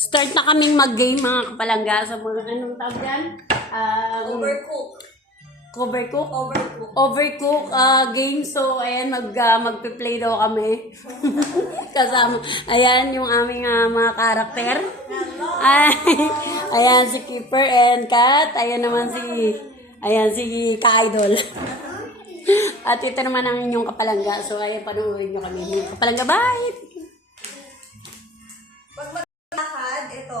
Start na kaming mag-game mga kapalangga sa mga anong tawag yan? Overcook. Overcook? Overcook. Overcook game. So, ayan, magpe-play daw kami. Kasama. Ayan, yung aming mga karakter. Ay, ayan, si Keeper and Kat. Ayan naman si Ka-Idol. At ito naman ang inyong kapalangga. So, ayan, panuorin nyo kami. Kapalangga, bye! Pag maglakad, ito.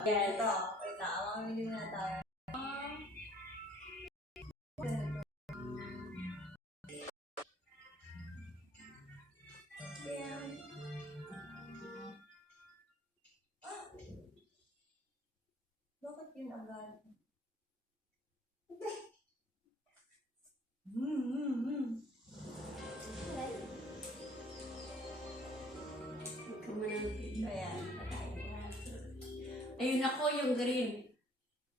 Ayan. Ito. Wait na, amamili na tayo. Bakit yun agad? Ayan. Ayun ako, yung green.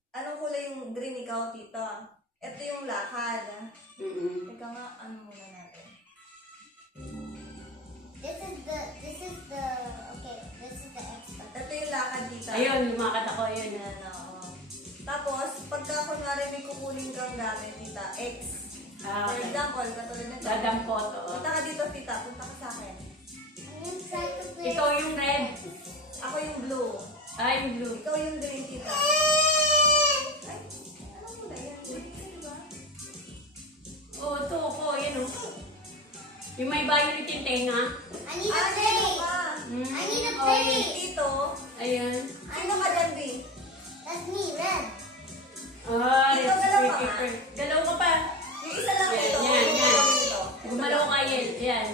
Anong kulay yung green ikaw, tita? Ito yung lakad. Teka nga, ano muna natin? This is the expert. Ito yung lakad, tita. Ayun, lumakad ako. Ayun. Ayan, oo. Tapos, pagka kunwari may kukunin kang gamit, tita, X. For Okay. example, katulad nito. Dadampot. Punta ka dito, tita. Punta ka sa akin. I'm trying to play. Ikaw yung red. Ako yung blue. Ay, yung blue. Ikaw yung green, tita. Ay, ano mo na yan? Ano ba? Oo, ito ako. Ayun, oh. Yung may violet yung tenga. I need a Ah, play. sino ka? I need a Oh, play. Dito. Ayan. Sino ka dyan, B? That's me, red. Ay, Ikaw, galaw ka. Keeper. Galaw ka pa. Yung isa lang Yan, ito. yan, Yung yan. gawin ito. Gumalaw ka yan. Yan.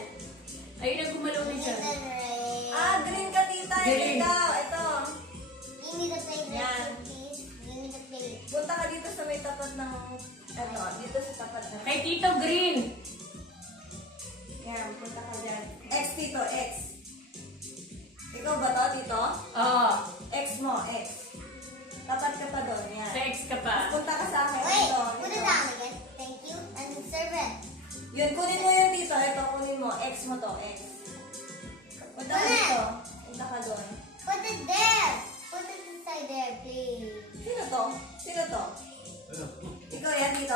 Ayun na, gumalaw na Give siya. me the red. Ah, green ka, tita. Green. Ikaw. Ito. Give me the play, Yan. please. Give me the play. Punta ka dito sa may tapat ng... Ano, dito sa tapat ng... Kay Tito Green. Yan, punta ka dyan. X, tito, X. Ikaw ba to, tito? Oo. X mo, X. Tapat ka pa doon, yan. Sa X ka pa. Punta ka sa akin. Wait, Ito, put ito. it down again. Thank you. And serve red. Yun, kunin mo yun dito. Ito, kunin mo. X mo to, X. Punta ka dito. Punta ka doon. Put it there. Put it inside there, please. Sino to? Sino to? Ikaw yan dito?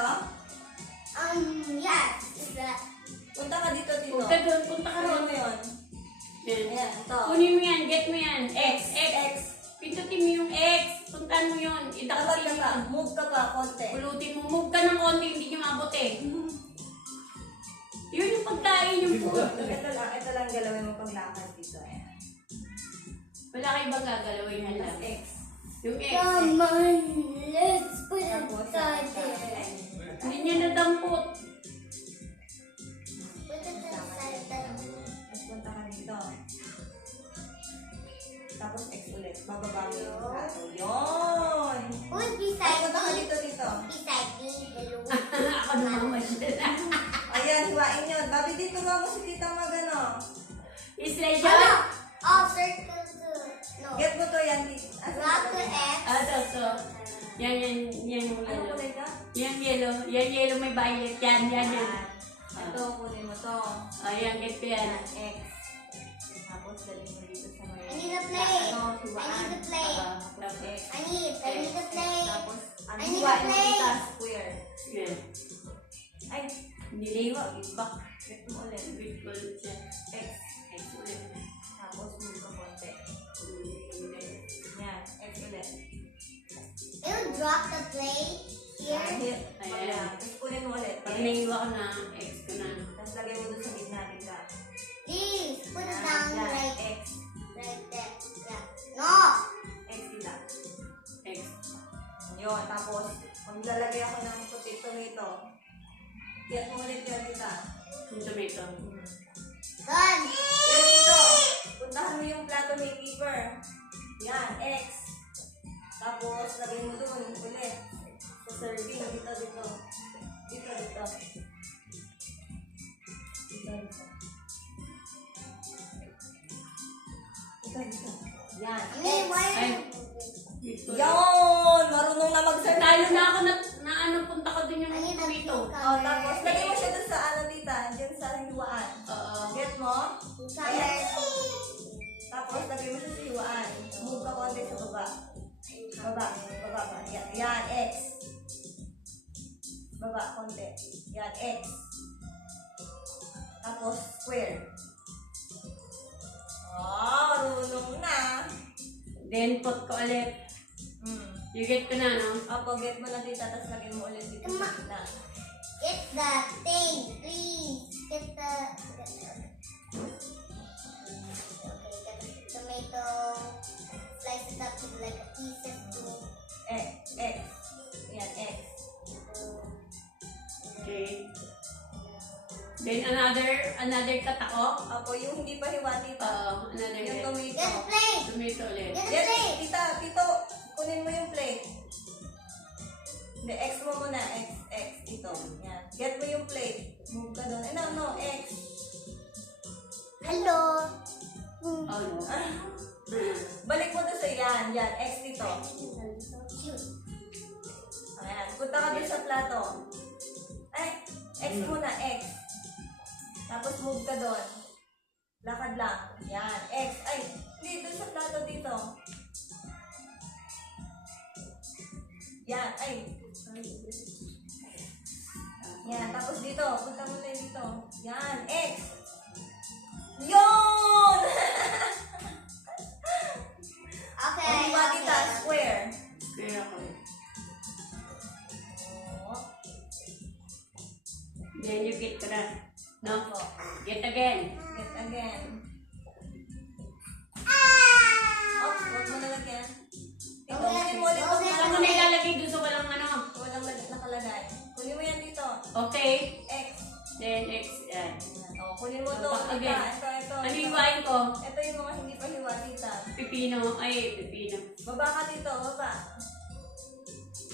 Yes. It's that. Punta ka dito, dito. Punta doon. Punta ka Kunin doon. mo yun. Yan. Ayan, ito. Kunin mo yan. Get mo yan. X. X. X. Pindutin mo yung X. Puntahan mo yun. Tapat Idakatin ka mo pa. yun. Move ka pa, konti. Pulutin mo. Move ka ng konti. Hindi nyo mabot eh. Yun yung pagkain yung food. Ito lang galawin mo paglakad dito. Ayan. Wala kayo bang gagalawin yan lang? X. Yung X. Come on, let's put it Tapos, inside there. Hindi niya nadampot. Put it inside there. Tapos punta ka dito. Tapos X ulit. Bababa mo yung plato. Yun! Who's Tapos beside punta ka me? dito, dito. Beside me. Hello. Ako naman siya. Ayan, hiwain yun. Babi, dito nga mo si tita magano. Slide Ano? yun. Oh, circle to. No. Get mo to yan, tita. Rock to X. Ito. Yan yung Ano yellow. kulay ka? Yan yellow. Yan yellow may violet. Yan. Ito, kunin mo to. Ayan, get ko yan. X. Tapos galing mo dito sa may... I need a play. Ano, I hiwaan. need a play. X. I need a play. Tapos, ano, I need hiwain a mo play. dito, square. Yan. Ay, Niliwa. back. Get mo ulit. Wait ko ulit siya. X. X ulit. Tapos, move ka konti. Yan, X ulit. You drop the play here. Hit. Ayan. Tapos, kunin mo ulit. Pag X. naiwa ko na, X ko na. Tapos, lagay mo doon sa gitna dito. Please put it down Yan, right X. there. Yeah. No. X dito. X. Yun, tapos, maglalagay ako ng puti tomato. Get mo ulit yan dito. Yung tomato. Done. Yan dito. Puntahan mo yung plato may keeper. Yan, X. Tapos, lagay mo doon ulit. Sa serving, dito. Dito. Dito. Yan. I mean, why? Ay. Wait ko. Yun! Marunong na mag-serve. Talo na ako na ano, punta ko din yung I need a tomato. pink Oh, color. tapos, lagay mo siya doon sa ano dito. Diyan sa hiwaan. Oo. Get mo? Pink color. Tapos, lagay mo siya sa hiwaan. baba. Baba, baba pa. Yan, X. Baba, konti. Yan, X. Tapos, square. Marunong na. Then, put ko ulit. You get ko na, no? Apo, get mo na dito, tapos lagyan mo ulit dito sa gitna. Get the thing, please. Get the. Okay, get the tomato. Slice it up to like a pieces too. X. Yan, X. Okay. Then, another katako. Apo, yung hindi pa hiwa dito. Another Yung get. tomato. Get the plate. Tomato ulit. Get the Yes, plate. tito, kunin mo yung plate. Hindi, X mo muna, X, dito. Yan. Get mo yung plate. Move ka doon. No, X. Hello. Oh, no. Balik mo doon sa yan, X dito. Shoot. Ayan, punta ka doon sa plato. Ay, X muna, X. Tapos move ka doon. Lakad lang. Yan, X. Ay, hindi, doon sa plato dito. Yan, ay. Yan, tapos dito. Punta mo tayo dito. Yan, X. Yun! Okay. Ang hiwa kita, square. Kaya ako. Oh. Then, you get ko na. No? Opo. Get again. Get again. Oops, huwag mo nalagyan. Ito, kunin mo ulit ang Saan mo na ilalagay doon sa walang ano? walang nakalagay. Kunin mo yan dito. Okay. X. Then, X. Yan. O, kunin mo to. Back Ito, again. ito. Ano hiwain ko? Ito yung mga hindi pa hiwa dito. Pipino. Ay, pipino. Baba ka dito, baba.